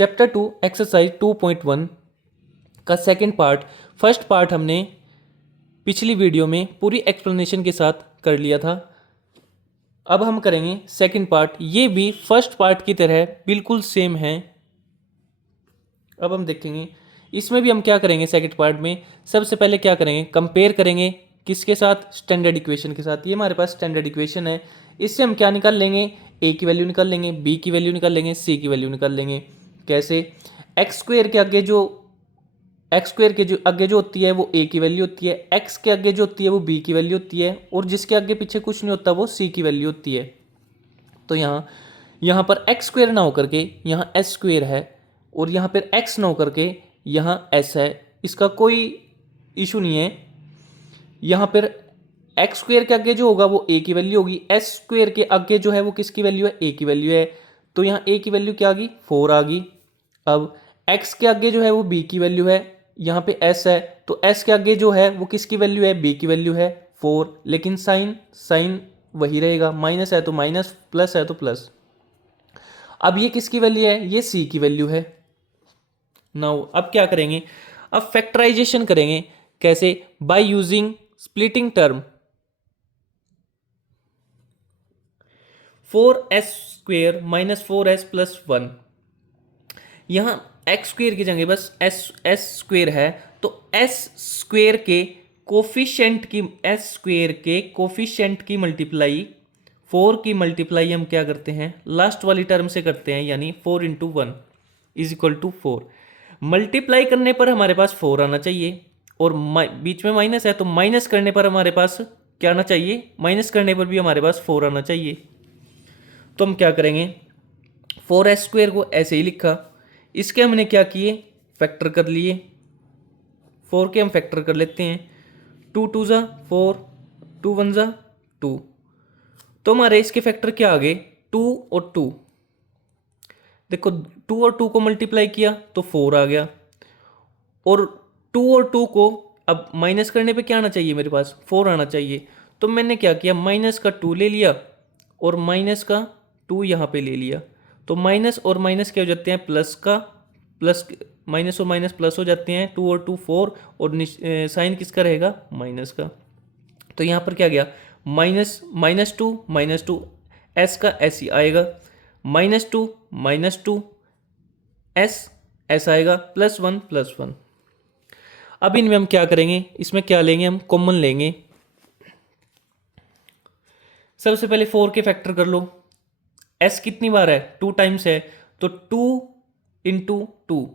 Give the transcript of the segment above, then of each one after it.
Chapter 2 exercise 2.1 का second part. First part हमने पिछली वीडियो में पूरी एक्सप्लेनेशन के साथ कर लिया था। अब हम करेंगे सेकंड पार्ट। ये भी फर्स्ट पार्ट की तरह बिल्कुल सेम है। अब हम देखेंगे इसमें भी हम क्या करेंगे। सेकंड पार्ट में सबसे पहले क्या करेंगे, कंपेयर करेंगे किसके साथ, स्टैंडर्ड इक्वेशन के साथ। ये हमारे पास स्टैंडर्ड इक्वेशन है। इससे हम क्या निकाल लेंगे, ए की वैल्यू निकाल लेंगे, बी की वैल्यू निकाल लेंगे, सी की वैल्यू निकाल लेंगे। कैसे, एक्स स्क्वेयर के आगे जो होती है वो ए की वैल्यू होती है, एक्स के आगे जो होती है वो बी की वैल्यू होती है, और जिसके आगे पीछे कुछ नहीं होता वो सी की वैल्यू होती है। तो यहाँ पर एक्स स्क्वेयर ना होकर के यहाँ एस स्क्वेयर है, और यहाँ पर एक्स ना होकर के यहाँ एस है। इसका कोई इशू नहीं है। यहाँ पर एक्स स्क्वेयर के आगे जो होगा वो ए की वैल्यू होगी, एस स्क्वेयर के आगे जो है वो किसकी वैल्यू है, ए की वैल्यू है। तो यहाँ ए की वैल्यू क्या आ गई, 4 आ गई। अब एक्स के आगे जो है वो बी की वैल्यू है, यहाँ पे एस है, तो एस के आगे जो है वो किसकी वैल्यू है, बी की वैल्यू है 4। लेकिन साइन वही रहेगा, माइनस है तो माइनस, प्लस है तो प्लस। अब ये किसकी वैल्यू है, ये सी की वैल्यू है। नाउ अब क्या करेंगे, अब फैक्टराइजेशन करेंगे। कैसे, by using splitting term. 4s² minus 4s plus 1। यहाँ एक्स स्क्वेयर की जगह बस एस स्क्वेयर है, तो एस स्क्वेयर के कोफिशिएंट की मल्टीप्लाई 4 की मल्टीप्लाई हम क्या करते हैं, लास्ट वाली टर्म से करते हैं, यानी 4 into 1 is equal to 4। Multiply करने पर हमारे पास 4 आना चाहिए, और बीच में माइनस है तो माइनस करने पर हमारे पास क्या आना चाहिए, माइनस करने पर भी हमारे पास 4 आना चाहिए। तो हम क्या करेंगे, 4s² को ऐसे ही लिखा, इसके हमने क्या किए, फैक्टर कर लिए। 4 के हम फैक्टर कर लेते हैं, 2 2 ज़ा 4, 2 1 ज़ा 2। तो हमारे इसके फैक्टर क्या आ गए, 2 और 2। देखो 2 और 2 को मल्टीप्लाई किया तो 4 आ गया, और 2 और 2 को अब माइनस करने पे क्या आना चाहिए, मेरे पास 4 आना चाहिए। तो मैंने क्या किया, माइनस का 2 ले लिया और माइनस का 2 यहाँ पे ले लिया। तो माइनस और माइनस क्या हो जाते हैं, प्लस का प्लस, माइनस और माइनस प्लस हो जाते हैं, 2 और 2 4, और साइन किसका रहेगा, माइनस का। तो यहाँ पर क्या गया, -2 एस का एस ही आएगा, -2 एस आएगा, +1 अब इनमें हम क्या करेंगे, इसमें क्या लेंगे, हम कॉमन लेंगे। सबसे पहले 4 के फैक्टर कर लो। एस कितनी बार है, 2 टाइम्स है, तो 2 इंटू 2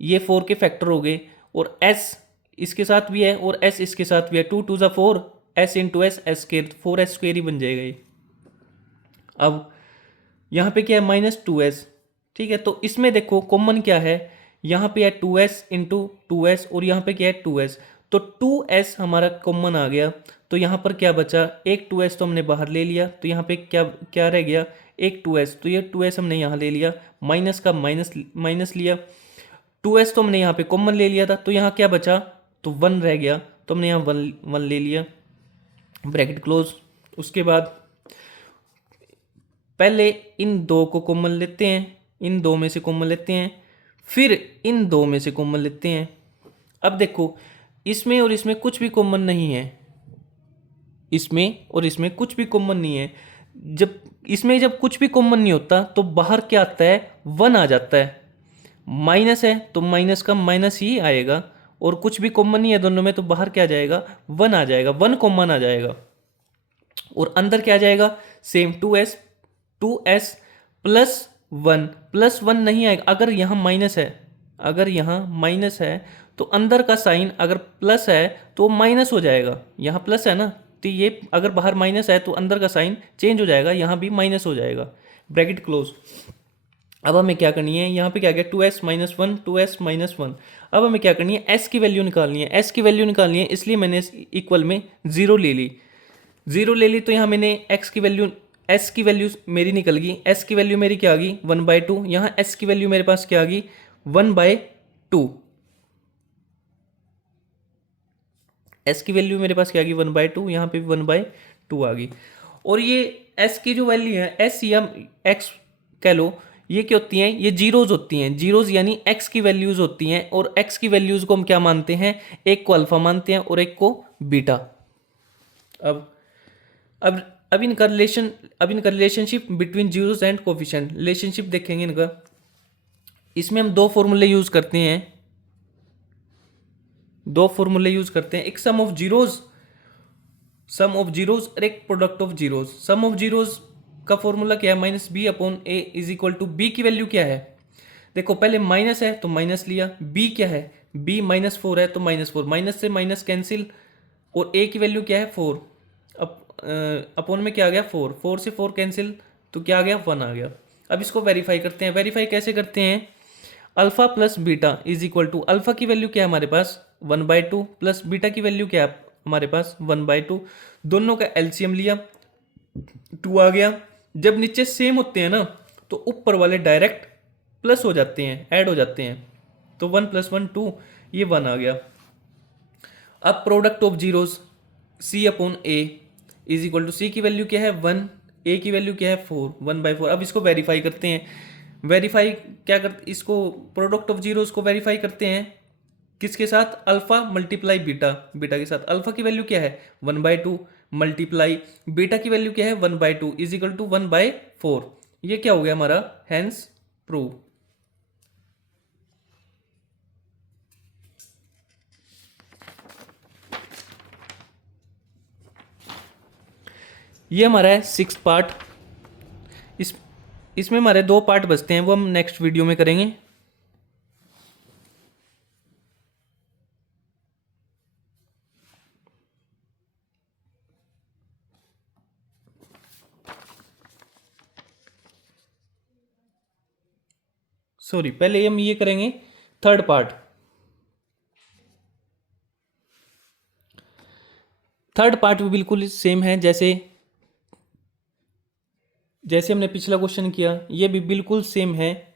ये 4 के फैक्टर हो गए, और एस इसके साथ भी है और एस इसके साथ भी है, 2 2 ज़ा 4, S into S square, 4s² ही बन जाएगा ये। अब यहाँ पे क्या है, -2s, ठीक है। तो इसमें देखो कॉमन क्या है, यहाँ पे है 2s इंटू 2s, और यहाँ पे क्या है 2s, तो 2s हमारा कॉमन आ गया। तो यहाँ पर क्या बचा, एक 2s तो हमने बाहर ले लिया, तो यहाँ पे क्या क्या रह गया, एक 2s, तो ये 2s हमने यहाँ ले लिया, माइनस का माइनस लिया, 2s तो हमने यहाँ पे कॉमन ले लिया था, तो यहाँ क्या बचा, तो 1 रह गया, तो हमने यहाँ 1 ले लिया, ब्रैकेट क्लोज। उसके बाद पहले इन दो को कॉमन लेते हैं, इन दो में से कॉमन लेते हैं, फिर इन दो में से कॉमन लेते हैं। अब देखो इसमें और इसमें कुछ भी कॉमन नहीं है, इसमें और इसमें कुछ भी कॉमन नहीं है। जब कुछ भी कॉमन नहीं होता तो बाहर क्या आता है, 1 आ जाता है। माइनस है तो माइनस का माइनस ही आएगा, और कुछ भी कॉमन नहीं है दोनों में, तो बाहर क्या आ जाएगा, 1 आ जाएगा, 1 कॉमन आ जाएगा, और अंदर क्या आ जाएगा, सेम 2s +1 नहीं आएगा। अगर यहाँ माइनस है तो अंदर का साइन अगर प्लस है तो माइनस हो जाएगा, यहाँ प्लस है ना, तो ये अगर बाहर माइनस है तो अंदर का साइन चेंज हो जाएगा, यहाँ भी माइनस हो जाएगा, ब्रैकेट क्लोज। अब हमें क्या करनी है, यहाँ पे क्या गया, 2s - 1 2s - 1। अब हमें क्या करनी है, s की वैल्यू निकालनी है, इसलिए मैंने इक्वल में 0 ले ली, तो यहाँ मैंने s की वैल्यू मेरी निकल गई, s की वैल्यू मेरी क्या आ गई, 1/2। यहाँ s की वैल्यू मेरे पास क्या आ गई, 1/2। s की वैल्यू मेरे पास क्या आ गई, 1/2, यहाँ पे भी 1/2 आ गई। और ये s की जो वैल्यू है, s या x कह लो, ये क्या होती हैं, ये जीरोज होती हैं। जीरोज यानी एक्स की वैल्यूज होती हैं, और एक्स की वैल्यूज को हम क्या मानते हैं, एक को अल्फा मानते हैं और एक को बीटा। अब अब अब इनका relationship between zeros and coefficient, relationship देखेंगे इनका। इसमें हम दो फॉर्मूले यूज करते हैं, एक सम ऑफ जीरोज और एक product of zeros. Sum of zeros का फॉर्मूला क्या है, minus B upon A is equal to B की वैल्यू क्या है, देखो पहले माइनस है तो माइनस लिया, बी क्या है, बी -4 है तो -4, माइनस से माइनस कैंसिल, और ए की वैल्यू क्या है 4, अपॉन में क्या आ गया 4, 4 से 4 कैंसिल तो क्या आ गया 1 आ गया। अब इसको वेरीफाई करते हैं। वेरीफाई कैसे करते हैं, alpha plus beta is equal to, alpha की वैल्यू क्या है हमारे पास 1/2 प्लस बीटा की वैल्यू क्या है हमारे पास 1/2, दोनों का एलसीएम लिया 2 आ गया। जब नीचे सेम होते हैं ना तो ऊपर वाले डायरेक्ट प्लस हो जाते हैं, ऐड हो जाते हैं, तो 1 + 1 2, ये 1 आ गया। अब product of zeros C upon A is equal to, सी की वैल्यू क्या है 1, ए की वैल्यू क्या है 4, 1/4। अब इसको वेरीफाई करते हैं। वेरीफाई क्या करते, इसको प्रोडक्ट ऑफ जीरोज को वेरीफाई करते हैं किसके साथ, अल्फा मल्टीप्लाई बीटा, बीटा के साथ। अल्फा की वैल्यू क्या है 1/2 मल्टीप्लाई बीटा की वैल्यू क्या है 1/2 इज इक्वल टू 1/4। ये क्या हो गया हमारा, हैंस प्रूव। ये हमारा है 6th पार्ट। इसमें हमारे 2 पार्ट बचते हैं, वो हम नेक्स्ट वीडियो में करेंगे। सॉरी, पहले हम ये करेंगे 3rd पार्ट। 3rd पार्ट भी बिल्कुल सेम है जैसे हमने पिछला क्वेश्चन किया, ये भी बिल्कुल सेम है।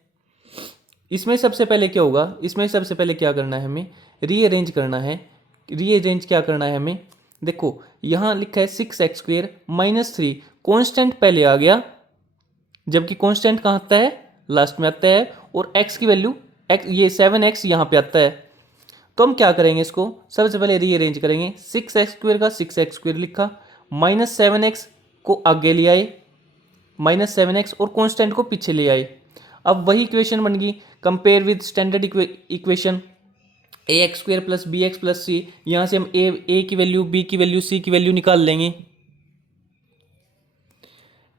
इसमें सबसे पहले क्या होगा, इसमें सबसे पहले क्या करना है हमें, रीअरेंज करना है। रीअरेंज क्या करना है हमें, देखो यहाँ लिखा है 6x² -3, कॉन्स्टेंट पहले आ गया, जबकि कांस्टेंट कहाँ आता है, लास्ट में आता है, और x की वैल्यू x, ये 7x यहाँ पे आता है। तो हम क्या करेंगे, इसको सबसे पहले रीअरेंज करेंगे। 6x² का 6x² लिखा, -7x को आगे ले आए, -7x और कांस्टेंट को पीछे ले आए। अब वही इक्वेशन बन गई, compare with standard equation ax² + bx + c। यहाँ से हम a की वैल्यू, b की वैल्यू, c की वैल्यू निकाल लेंगे।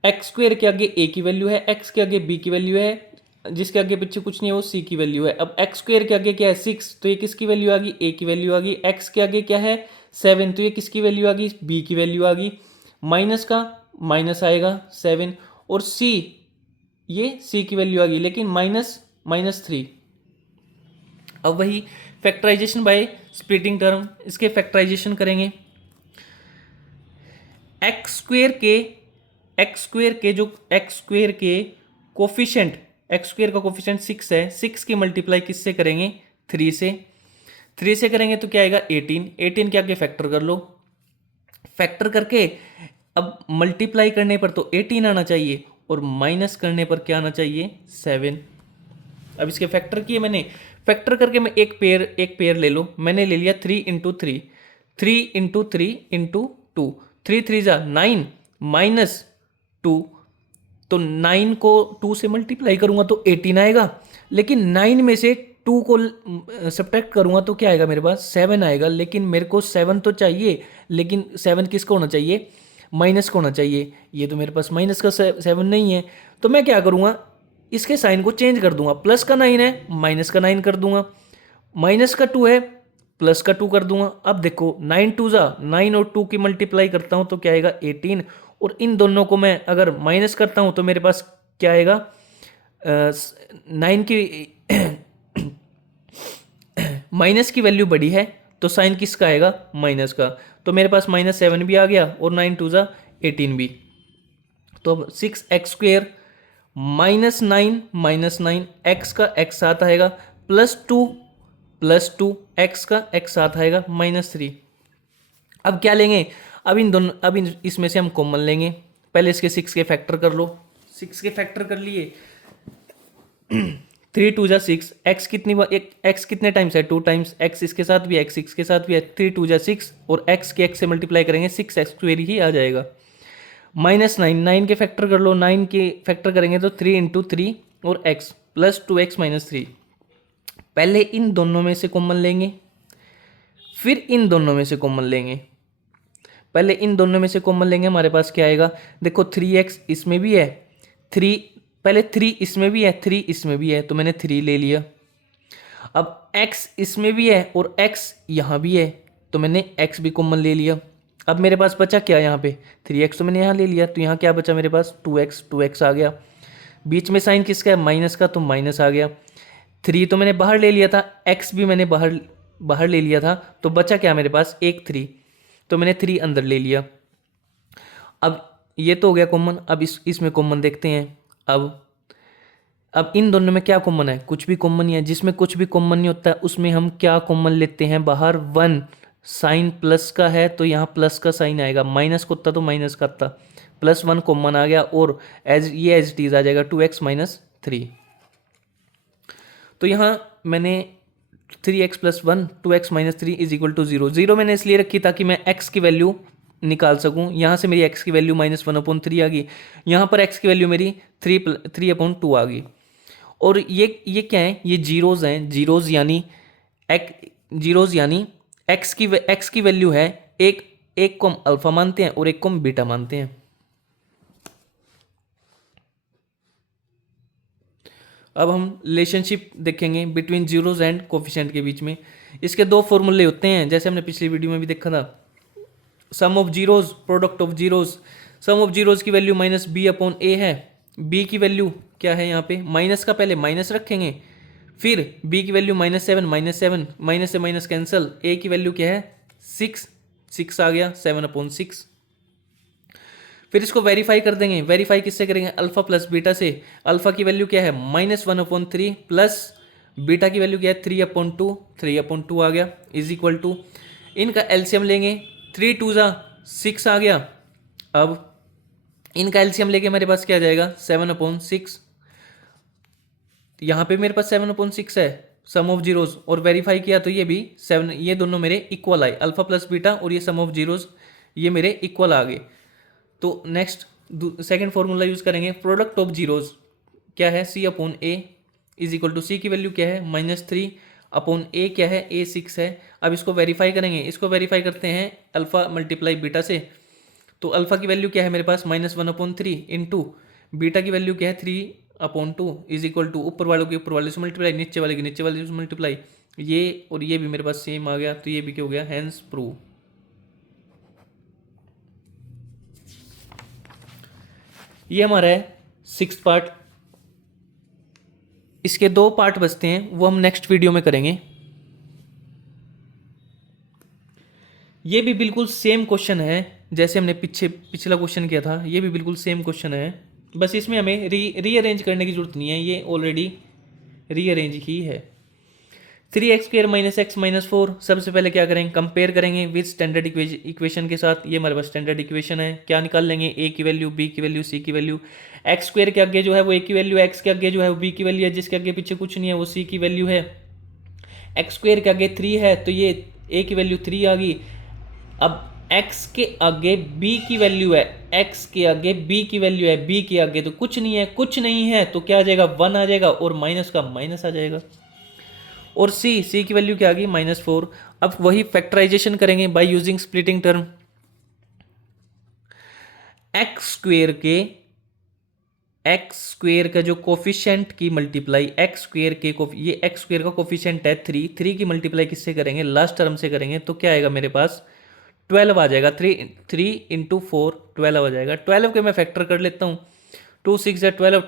x² के आगे a की वैल्यू है, x के आगे b की वैल्यू है, जिसके आगे पीछे कुछ नहीं है वो c की वैल्यू है। अब x² के आगे क्या है 6, तो ये किसकी वैल्यू आ गई, a की वैल्यू आ गई। x के आगे क्या है 7, तो ये किसकी वैल्यू आ गई, b की वैल्यू आ गई। माइनस का माइनस आएगा 7, और c, ये c की वैल्यू आ गई, लेकिन -3। अब वही फैक्टराइजेशन बाय स्प्लिटिंग टर्म, इसके फैक्टराइजेशन करेंगे। x² के कोफिशिएंट, x² का कोफिशिएंट 6 है, 6 की मल्टीप्लाई किससे करेंगे 3 से, 3 से करेंगे तो क्या आएगा 18, 18 के आगे फैक्टर कर लो, फैक्टर करके अब मल्टीप्लाई करने पर तो 18 आना चाहिए, और माइनस करने पर क्या आना चाहिए 7। अब इसके फैक्टर किए मैंने, फैक्टर करके मैं एक पेयर ले लो, मैंने ले लिया 3 × 3, 3 × 3 × 2, 3 3 जा 9 -2, तो 9 को 2 से मल्टीप्लाई करूंगा तो 18 आएगा, लेकिन 9 में से 2 को सब्ट्रैक्ट करूंगा तो क्या आएगा मेरे पास 7 आएगा। लेकिन मेरे को 7 तो चाहिए, लेकिन 7 किसका होना चाहिए, माइनस का होना चाहिए। ये तो मेरे पास माइनस का 7 नहीं है, तो मैं क्या करूंगा, इसके साइन को चेंज कर दूंगा। प्लस का 9 है, माइनस का 9 कर दूंगा, माइनस का 2 है, प्लस का 2 कर दूंगा। अब देखो 9 2 जा 9 और 2 की मल्टीप्लाई करता हूं तो क्या आएगा 18, और इन दोनों को मैं अगर माइनस करता हूं तो मेरे पास क्या आएगा 9 की माइनस की वैल्यू बड़ी है तो साइन किसका आएगा माइनस का, तो मेरे पास -7 भी आ गया और 9 2 जा 18 भी। तो 6x² -9 x का x साथ आएगा, +2 x का x साथ आएगा -3। अब क्या लेंगे, अब इन दोनों, अब इसमें से हम कॉमन लेंगे। पहले इसके 6 के फैक्टर कर लो, 6 के फैक्टर कर लिए, थ्री टू जा सिक्स, एक्स कितनी एक एक्स कितने टाइम्स है, 2 टाइम्स, एक्स इसके साथ भी एक्स इसके साथ भी है, 3 टू जा 6 और एक्स के एक्स से मल्टीप्लाई करेंगे 6x² ही आ जाएगा। -9, 9 के फैक्टर कर लो, 9 के फैक्टर करेंगे तो 3 × 3 और x प्लस 2x - 3। पहले इन दोनों में से कॉमन लेंगे, फिर इन दोनों में से कॉमन लेंगे। पहले इन दोनों में से कॉमन लेंगे, हमारे पास क्या आएगा, देखो 3x इसमें भी है, 3 पहले 3 इसमें भी है, 3 इसमें भी है, तो मैंने 3 ले लिया। अब x इसमें भी है और x यहाँ भी है, तो मैंने x भी कॉमन ले लिया। अब मेरे पास बचा क्या यहाँ पे, 3x तो मैंने यहाँ ले लिया, तो यहाँ क्या बचा मेरे पास, 2x आ गया। बीच में साइन किसका है, माइनस का, तो माइनस आ गया। 3 तो मैंने बाहर ले लिया था, x भी मैंने बाहर ले लिया था, तो बचा क्या मेरे पास, एक 3, तो मैंने 3 अंदर ले लिया। अब ये तो हो गया कॉमन। अब इसमें कॉमन देखते हैं। अब इन दोनों में क्या कॉमन है, कुछ भी कॉमन नहीं है। जिसमें कुछ भी कॉमन नहीं होता है उसमें हम क्या कॉमन लेते हैं, बाहर 1, साइन प्लस का है तो यहाँ प्लस का साइन आएगा, माइनस का होता तो माइनस का था, +1 कॉमन आ गया और एज इट इज आ जाएगा 2x - 3। तो यहाँ मैंने 3x + 1 2x - 3 = 0। 0 मैंने इसलिए रखी ताकि मैं x की वैल्यू निकाल सकूं। यहाँ से मेरी x की वैल्यू -1/3 आ गई, यहाँ पर x की वैल्यू मेरी 3/2 आ गई। और ये क्या है, ये जीरोज़ हैं, जीरोज़ यानी x की वैल्यू है, एक को हम अल्फा मानते हैं और एक को हम बीटा मानते हैं। अब हम रिलेशनशिप देखेंगे बिटवीन जीरोज एंड कोफिशिएंट के बीच में। इसके 2 फॉर्मूले होते हैं, जैसे हमने पिछली वीडियो में भी देखा था। Sum of zeros, product of zeros. Sum of zeros की वैल्यू -b/a है। b की वैल्यू क्या है, यहाँ पे माइनस का पहले माइनस रखेंगे, फिर b की वैल्यू -7 माइनस से माइनस कैंसिल, a की वैल्यू क्या है 6 आ गया 7/6। फिर इसको वेरीफाई कर देंगे। वेरीफाई किससे करेंगे, अल्फा प्लस बीटा से। अल्फा की वैल्यू क्या है -1/3 प्लस बीटा की वैल्यू क्या है 3/2 आ गया = इनका एलसीएम लेंगे, 3 2 जा 6 आ गया। अब इनका एलसीएम लेके मेरे पास क्या आ जाएगा 7/6। यहाँ पे मेरे पास 7/6 है सम ऑफ जीरोज, और वेरीफाई किया तो ये भी 7, ये दोनों मेरे इक्वल आए, अल्फा प्लस बीटा और ये सम ऑफ जीरोज ये मेरे इक्वल आ गए। तो नेक्स्ट सेकंड फॉर्मूला यूज करेंगे। प्रोडक्ट ऑफ जीरोज क्या है, C/A = C की वैल्यू क्या है -3/A क्या है, A 6 है। अब इसको वेरीफाई करेंगे। इसको वेरीफाई करते हैं अल्फा × बीटा से। तो अल्फा की वैल्यू क्या है मेरे पास -1/3 इंटू बीटा की वैल्यू क्या है 3/2 = ऊपर वालों के ऊपर वाले से मल्टीप्लाई, नीचे वाले के नीचे वाले से मल्टीप्लाई। ये और ये भी मेरे पास सेम आ गया, तो ये भी क्या हो गया, हैंस प्रूव। ये हमारा है 6th पार्ट। इसके 2 पार्ट बचते हैं, वो हम नेक्स्ट वीडियो में करेंगे। ये भी बिल्कुल सेम क्वेश्चन है जैसे हमने पिछला क्वेश्चन किया था, ये भी बिल्कुल सेम क्वेश्चन है, बस इसमें हमें रीअरेंज करने की जरूरत नहीं है, ये ऑलरेडी रीअरेंज ही है। 3x² - x - 4 सबसे पहले क्या करेंगे, कंपेयर करेंगे विद स्टैंडर्ड इक्वेशन के साथ। ये हमारे पास स्टैंडर्ड इक्वेशन है। क्या निकाल लेंगे, a की वैल्यू, b की वैल्यू, c की वैल्यू। x² के आगे जो है वो a की वैल्यू, x के आगे जो है वो b की वैल्यू है, जिसके आगे पीछे कुछ नहीं है वो c की वैल्यू है। x² के आगे 3 है तो ये a की वैल्यू 3 आ गई। अब x के आगे b की वैल्यू है, x के आगे b की वैल्यू है, b के आगे तो कुछ नहीं है, तो क्या आ जाएगा 1 आ जाएगा और माइनस का माइनस आ जाएगा। और c की वैल्यू क्या आ गई -4। अब वही फैक्टराइजेशन करेंगे by using splitting term. x² का जो कोफिशिएंट की मल्टीप्लाई x² के ये x² का कोफिशिएंट है 3 की मल्टीप्लाई किससे करेंगे, लास्ट टर्म से करेंगे, तो क्या आएगा मेरे पास 12 आ जाएगा। 3 × 4 12 आ जाएगा। 12 के मैं फैक्टर कर लेता हूँ, 2 6 = 12,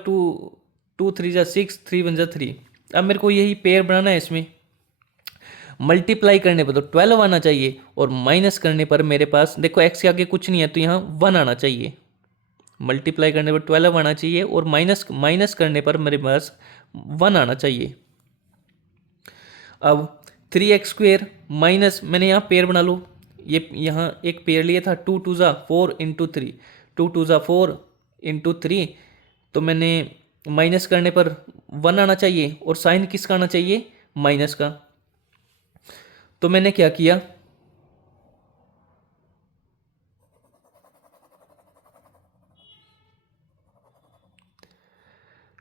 2 3 = 6, 3 1 = 3। अब मेरे को यही पेयर बनाना है। इसमें मल्टीप्लाई करने पर तो 12 आना चाहिए और माइनस करने पर मेरे पास देखो x के आगे कुछ नहीं है तो यहाँ 1 आना चाहिए। मल्टीप्लाई करने पर 12 आना चाहिए और माइनस करने पर मेरे पास 1 आना चाहिए। अब 3x² माइनस, मैंने यहाँ पेयर बना लो, ये यहाँ एक पेयर लिया था 2 2 = 4 × 3, 2 2 = 4 × 3, तो मैंने माइनस करने पर 1 आना चाहिए और साइन किसका आना चाहिए, माइनस का। तो मैंने क्या किया,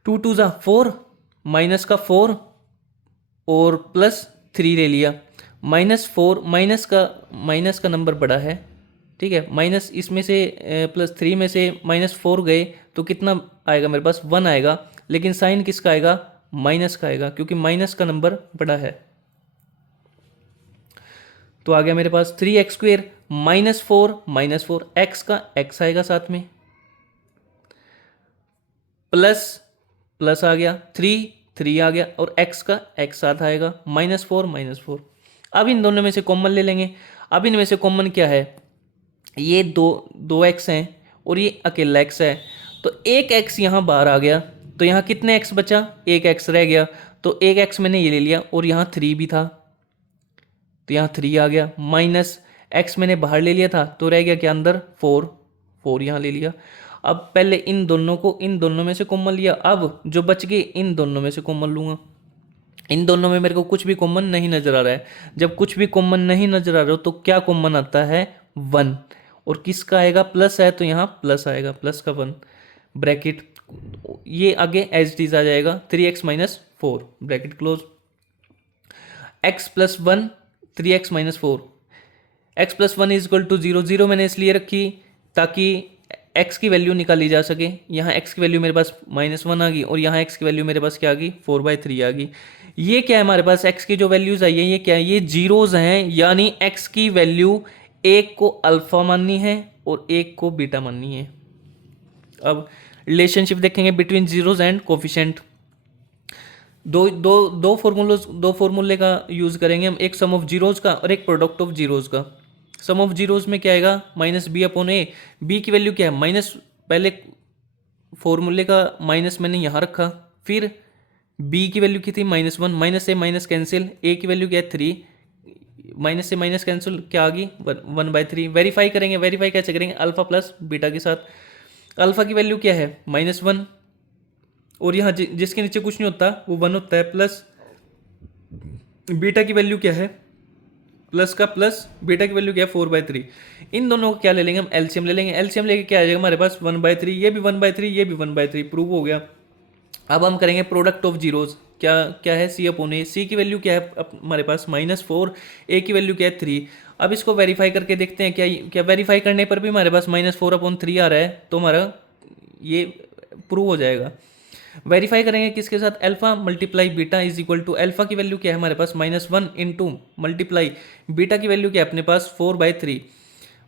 टू टू ज़ा 4, माइनस का 4 और प्लस 3 ले लिया। -4, माइनस का नंबर बड़ा है, ठीक है। माइनस इसमें से +3 में से -4 गए तो कितना आएगा मेरे पास, 1 आएगा। लेकिन साइन किसका आएगा, माइनस का आएगा, क्योंकि माइनस का नंबर बड़ा है। तो आ गया मेरे पास 3x² -4 x का x आएगा साथ में, प्लस आ गया 3 आ गया और x का x साथ आएगा, -4। अब इन दोनों में से कॉमन ले लेंगे। अब इनमें से कॉमन क्या है, ये दो x हैं और ये अकेला x है, तो एक x यहाँ बाहर आ गया, तो यहाँ कितने x बचा, एक x रह गया। तो एक x मैंने ये ले लिया और यहाँ 3 भी था, तो यहाँ 3 आ गया, माइनस x मैंने बाहर ले लिया था, तो रह गया क्या अंदर, 4 यहाँ ले लिया। अब पहले इन दोनों में से कॉमन लिया, अब जो बच गए इन दोनों में से कॉमन लूँगा। इन दोनों में मेरे को कुछ भी कॉमन नहीं नज़र आ रहा है। जब कुछ भी कॉमन नहीं नज़र आ रहा हो तो क्या कॉमन आता है, 1, और किसका आएगा, प्लस है, तो यहाँ प्लस आएगा, प्लस का 1 ब्रैकेट, ये आगे एज इट इज आ जाएगा, 3x - 4 bracket close, x + 1 3x - 4, x + 1 = 0। 0 मैंने इसलिए रखी ताकि x की वैल्यू निकाली जा सके। यहाँ x की वैल्यू मेरे पास -1 आ गई और यहाँ x की वैल्यू मेरे पास क्या आ गई, 4/3 आ गई। ये क्या है हमारे पास, x की जो वैल्यूज आई है ये क्या है, ये जीरोज हैं, यानी x की वैल्यू एक को अल्फा माननी है और एक को बीटा माननी है। अब रिलेशनशिप देखेंगे बिटवीन जीरोज एंड कोफिशिएंट। दो फॉर्मूले का यूज करेंगे हम, एक सम ऑफ जीरोज का और एक प्रोडक्ट ऑफ जीरोज का। सम ऑफ जीरोज में क्या आएगा, -b/a। b की वैल्यू क्या है, माइनस, पहले फॉर्मूले का माइनस मैंने यहाँ रखा, फिर b की वैल्यू की थी -1, माइनस से माइनस कैंसिल, a की वैल्यू क्या है 3, माइनस से माइनस कैंसिल, क्या आ गई 1/3। वेरीफाई करेंगे, वेरीफाई कैसे करेंगे, अल्फा प्लस बीटा के साथ। अल्फा की वैल्यू क्या है, -1, और यहाँ जिसके नीचे कुछ नहीं होता वो 1 होता है, प्लस बीटा की वैल्यू क्या है, प्लस का प्लस, बीटा की वैल्यू क्या है 4/3। इन दोनों को क्या ले लेंगे हम, एलसीएम ले लेंगे। एलसीएम लेके क्या आ जाएगा हमारे पास 1/3, ये भी 1/3, ये भी 1/3, प्रूव हो गया। अब हम करेंगे प्रोडक्ट ऑफ जीरोज, क्या है c/a। c की वैल्यू क्या है हमारे पास -4, a की वैल्यू क्या है 3। अब इसको वेरीफाई करके देखते हैं, क्या वेरीफाई करने पर भी हमारे पास -4/3 आ रहा है, तो हमारा ये प्रूव हो जाएगा। वेरीफाई करेंगे किसके साथ, alpha multiply beta is equal to, alpha की वैल्यू क्या है हमारे पास -1 इंटू मल्टीप्लाई बीटा की वैल्यू क्या है अपने पास 4/3,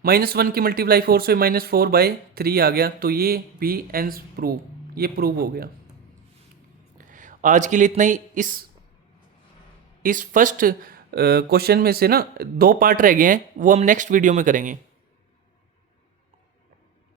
-1 की मल्टीप्लाई 4 से -4/3 आ गया, तो ये भी एंस प्रूव, ये प्रूव हो गया। आज के लिए इतना ही। इस फर्स्ट क्वेश्चन में से ना 2 पार्ट रह गए हैं, वो हम नेक्स्ट वीडियो में करेंगे।